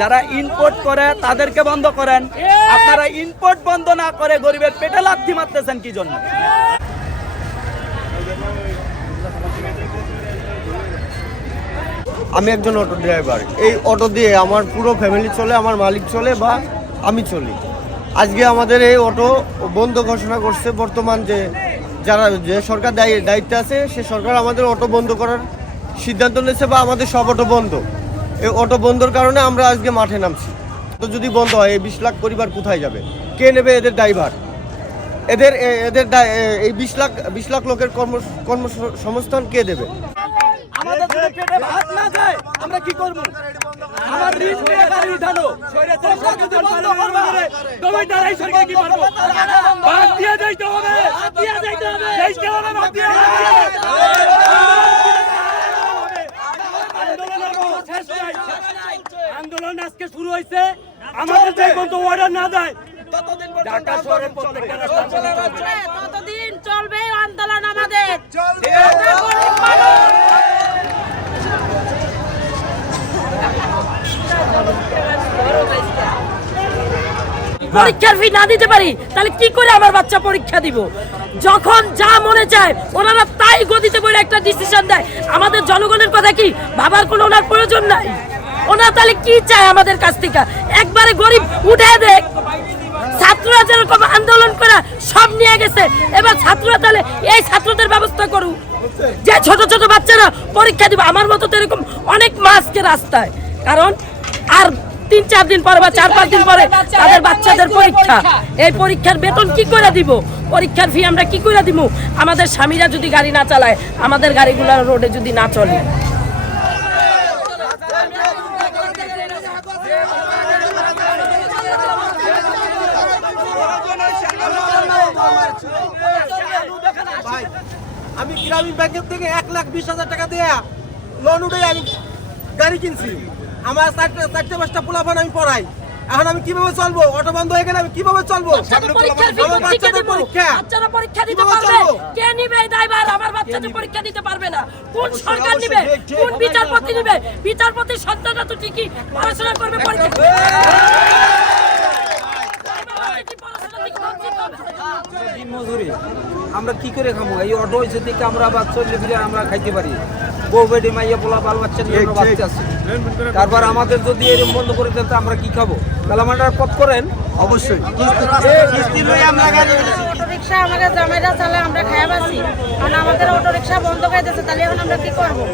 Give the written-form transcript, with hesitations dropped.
যারা ইম্পোর্ট করে তাদেরকে বন্ধ করেন। আপনারা ইম্পোর্ট বন্ধ না করে গরিবের পেটে লাথি মারতেছেন কি জন্য? আমি একজন অটো ড্রাইভার। এই অটো দিয়ে আমার পুরো ফ্যামিলি চলে, আমার মালিক চলে বা আমি চলি। আজকে আমাদের এই অটো বন্ধ ঘোষণা করছে। বর্তমান যে সরকার দায়িত্বে আছে সে সরকার আমাদের অটো বন্ধ করার সিদ্ধান্ত নিয়েছে বা আমাদের সব অটো বন্ধ। এই অটো বন্ধর কারণে আমরা আজকে মাঠে নামছি। তো যদি বন্ধ হয় এই 20 লাখ পরিবার কোথায় যাবে? কে নেবে এদের ড্রাইভার? এদের এই 20 লাখ লোকের কর্মসংস্থান কে দেবে? আমাদের যদি পেটে ভাত না যায় আমরা কি করব? আমার ঋণ নিয়ে গাড়ি উঠানো যদি বন্ধ করবে দবাই দাঁড়াই সরকার কি করব? ভাত দিয়ে যাইতে হবে, যাইতে হবে ভাত দিয়ে আন্দোলন আজকে শুরু হয়েছে। আমাদের যে পর্যন্ত অর্ডার না দেয় ঢাকা শহরের প্রত্যেকটা ততদিন চলবে আন্দোলন আমাদের। পরীক্ষার ফি না দিতে পারি তাহলে কি করে আমার বাচ্চা পরীক্ষা দিব? যখন যা মনে চায় ওনারা তাই গতিতে বলে একটা ডিসিশন দেয়। আমাদের জনগণের কথা কি ভাবার কোনো ওনার প্রয়োজন নাই? ওনারা তাহলে কি চায় আমাদের কাছ থেকে? একবারে গরিব উঠে দেখ। ছাত্ররা যেরকম আন্দোলন করে সব নিয়ে গেছে, এবার ছাত্ররা তাহলে এই ছাত্রদের ব্যবস্থা করুক যে ছোট ছোট বাচ্চারা পরীক্ষা দিবে। আমার মতো তো এরকম অনেক মাসকে রাস্তায়, কারণ আর 3-4 দিন পরে বা 4-5 দিন পরে তাদের বাচ্চাদের পরীক্ষা। এই পরীক্ষার বেতন কি করে দিব? পরীক্ষার ফি আমরা কি করে দিব? আমাদের স্বামীরা যদি গাড়ি না চালায়, আমাদের গাড়িগুলো রোডে যদি না চলে, আমি গ্রামীণ ব্যাংকের থেকে 1,20,000 টাকা দিয়ে লোন উঠে আমি গাড়ি কিনছি। আমার 4-5টা পোলাপান আমি পড়াই। এখন আমি কিভাবে চলবো? অটো বন্ধ হয়ে গেলে আমি কিভাবে চলবো? বাচ্চারা পরীক্ষা দিতে পারবে? কে নিবে ড্রাইভার? আমার বাচ্চাদের পরীক্ষা দিতে পারবে না। কোন সরকার নিবে? কোন বিচারপতি নিবে? বিচারপতির সন্তানরা তো ঠিকই পড়াশোনা করবে, পরীক্ষা মজুরি আমরা কি করে খাবো? এই অটো হয়েছে থেকে আমরা আবার চললে ফিরে আমরা খাইতে পারি। বউ বেডি মাইয়া পোলা বাল বাচ্চা নিয়ে বাচ্চা আছে। তারপর আমাদের যদি এরকম বন্ধ করে দেন তো আমরা কি খাবো? তাহলে আমাদের পথ করেন অবশ্যই অটো রিক্সা আমাদের জামাইরা চালায়, আমরা খাইয়া পাচ্ছি। কারণ আমাদের অটো রিক্সা বন্ধ করে দিয়েছে, তাহলে এখন আমরা কি করবো?